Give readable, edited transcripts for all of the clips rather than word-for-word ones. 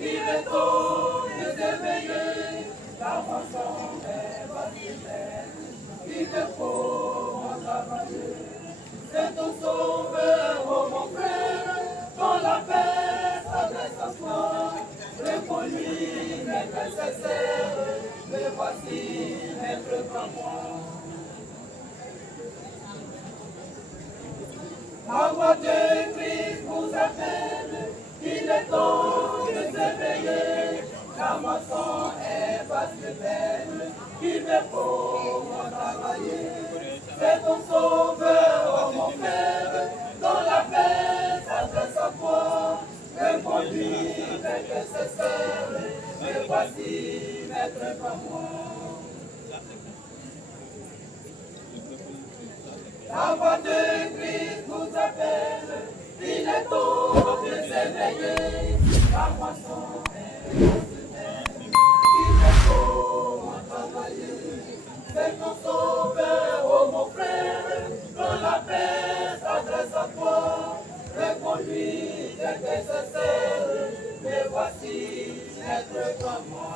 Il est temps de s'éveiller, la moisson est vacillée. Il est faut travailler. C'est ton sauveur, oh mon frère, quand la paix s'adresse à toi. Réponds-lui, n'est nécessaire, me voici, n'être pas moi. La voix de Christ vous appelle, il est temps de s'éveiller. La moisson est vaste belle, il me faut travailler. C'est ton sauveur, oh mon frère, dans la paix s'adresse à toi. Réponds-lui, n'est nécessaire, me voici, n'être pas moi. La voix de Christ nous appelle, il est temps de s'éveiller. La moisson est belle, il est faut travailler. C'est ton sauveur, oh mon frère, quand la paix s'adresse à toi. Réponds-lui, c'est nécessaire, me voici, n'être pas moi.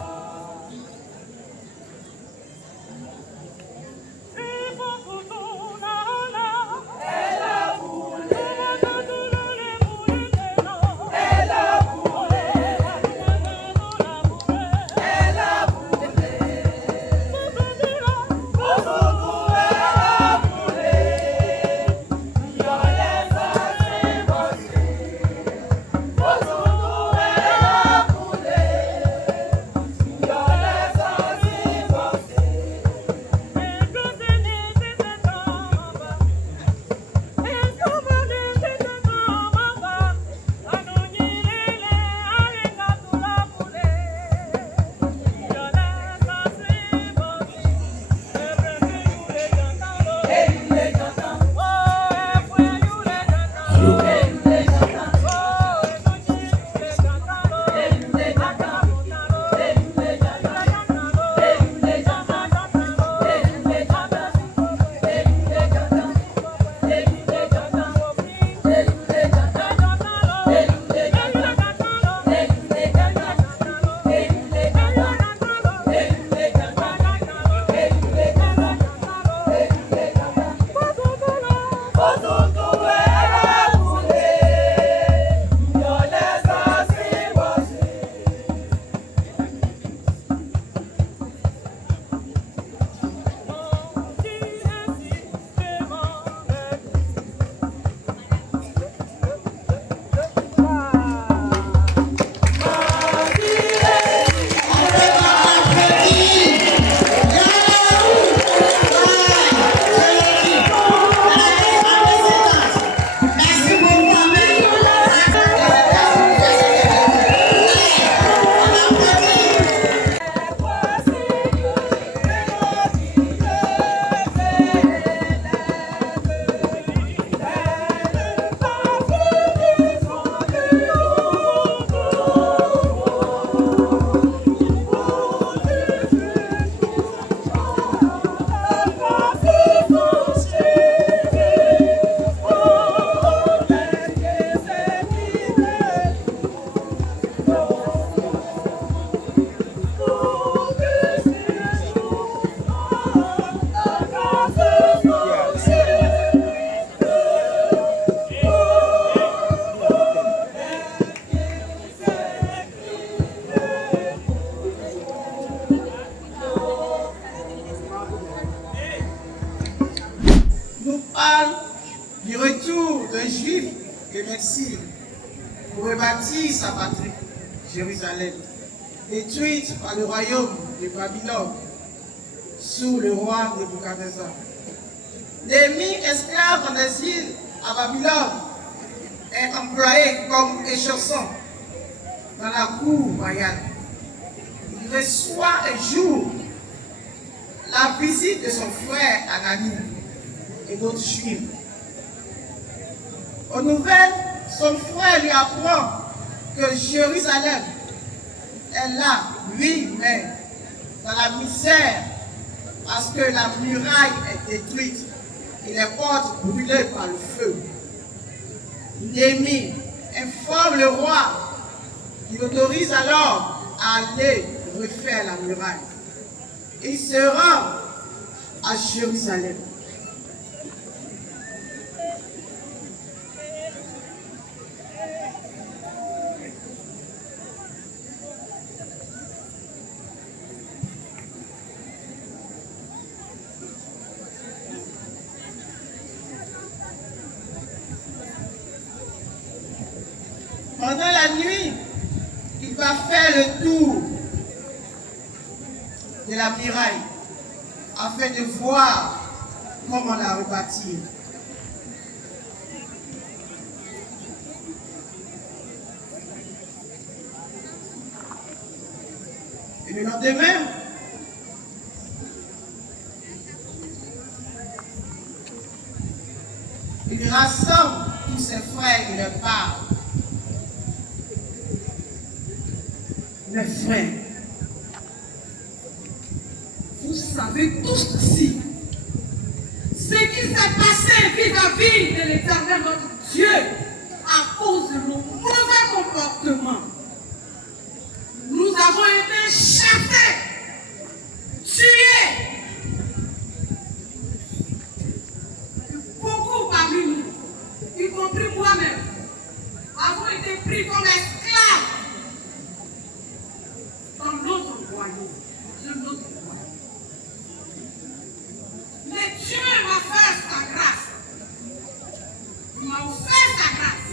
Du retour d'un juif de l'exil pour rebâtir sa patrie, Jérusalem, détruite par le royaume de Babylone sous le roi Nebuchadnezzar. Néhémie, esclave en exil à Babylone, est employé comme échasson dans la cour royale. Il reçoit un jour la visite de son frère Anani et d'autres juifs. Aux nouvelles, son frère lui apprend que Jérusalem est là, lui-même, dans la misère, parce que la muraille est détruite et les portes brûlées par le feu. Néhémie informe le roi qu'il il autorise alors à aller refaire la muraille. Il se rend à Jérusalem. Pendant la nuit, il va faire le tour de la muraille afin de voir comment la rebâtir. Et le lendemain, il rassemble tous ses frères et leur parle. Mes frères, vous savez tous ici ce qui s'est passé vis-à-vis de l'Éternel notre Dieu à cause de nos mauvais comportements. Nous avons été chassés, tués. Beaucoup parmi nous, y compris moi-même, avons été pris comme esclaves dans notre royaume, de notre royaume. Mais Dieu m'a fait sa grâce. Il m'a offert sa grâce.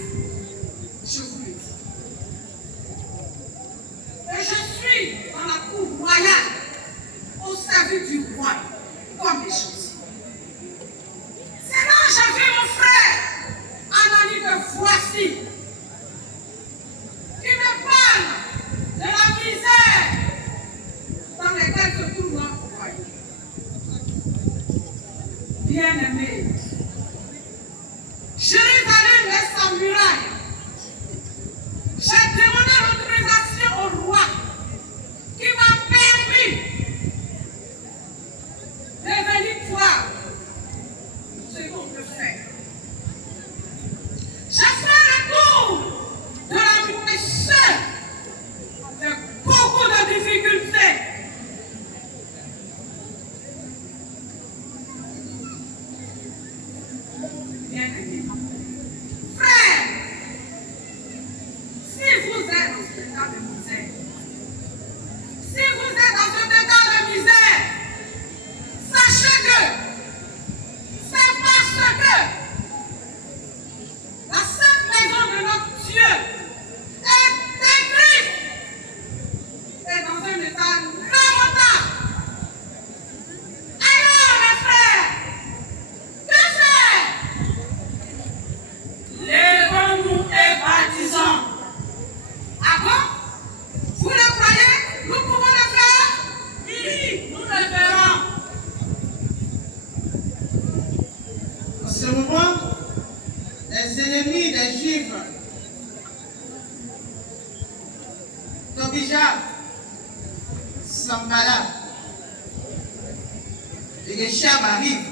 Je vous le dis. Et je suis dans la cour royale, au service du roi, comme les choses. C'est là que j'ai vu mon frère, Anani de Voici, qui me parle de la misère dans laquelle se trouve notre royaume. Bien-aimé, Jérusalem est sa muraille. J'ai demandé l'autorisation au roi qui m'a permis de venir voir ce qu'on peut faire. J'ai fait le tour de la muraille seule, avec beaucoup de difficultés. Bien-aimé, frère, si vous êtes dans cet état de misère, si vous êtes dans cet état de misère, sachez que c'est parce que la sainte maison de notre Dieu est détruite et dans un état lamentable. Alors, mes frères, que faire? Lèvons-nous et baptisons. Ah bon? Vous le croyez? Nous pouvons le faire? Oui, nous le ferons. En ce moment, les ennemis des Juifs, Tobija, Sambala et les Cham arrivent.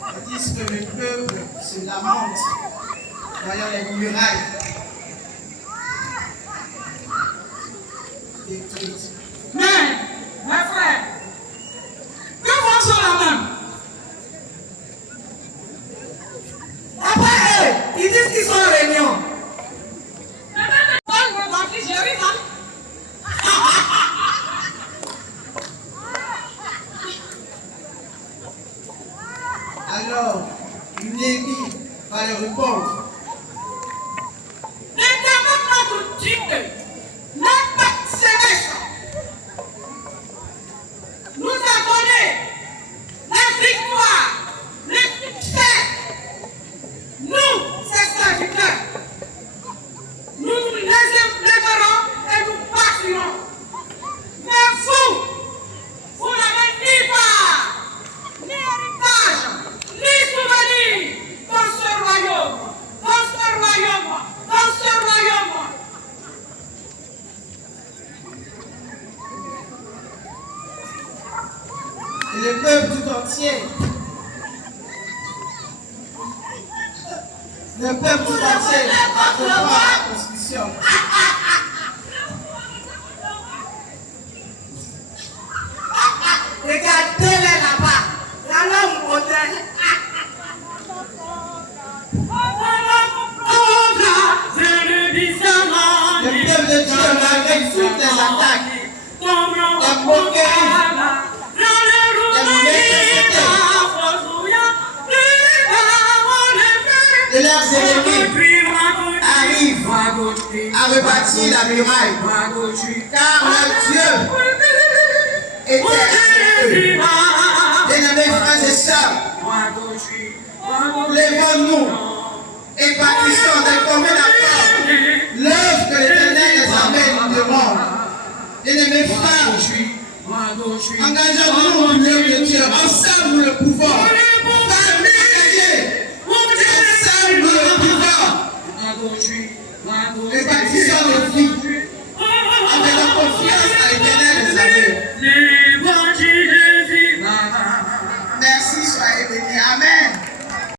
Tandis que le peuple se lamente, voyant les murailles détruites. Mais, mes frères, que faisons la main? Après eux, ils disent qu'ils sont en réunion. Mais maintenant, Paul veut bâtir Jérusalem. Alors, Néhémie va leur répondre. entier. Le peuple tout entier approuvera la Constitution. Regardez-les là-bas. La langue moderne. Le peuple de Dieu, malgré toutes les attaques, les moqueries, et leurs ennemis arrivent à rebâtir la muraille, car leur Dieu était avec eux. Bien-aimés frères et sœurs, lèvons-nous et bâtissons d'un commun accord l'œuvre que l'Éternel les armées nous demande. Bien-aimés frères, engageons-nous au milieu de Dieu. Ensemble nous le pouvons. Ensemble nous le pouvons. Et bâtissons nos vies.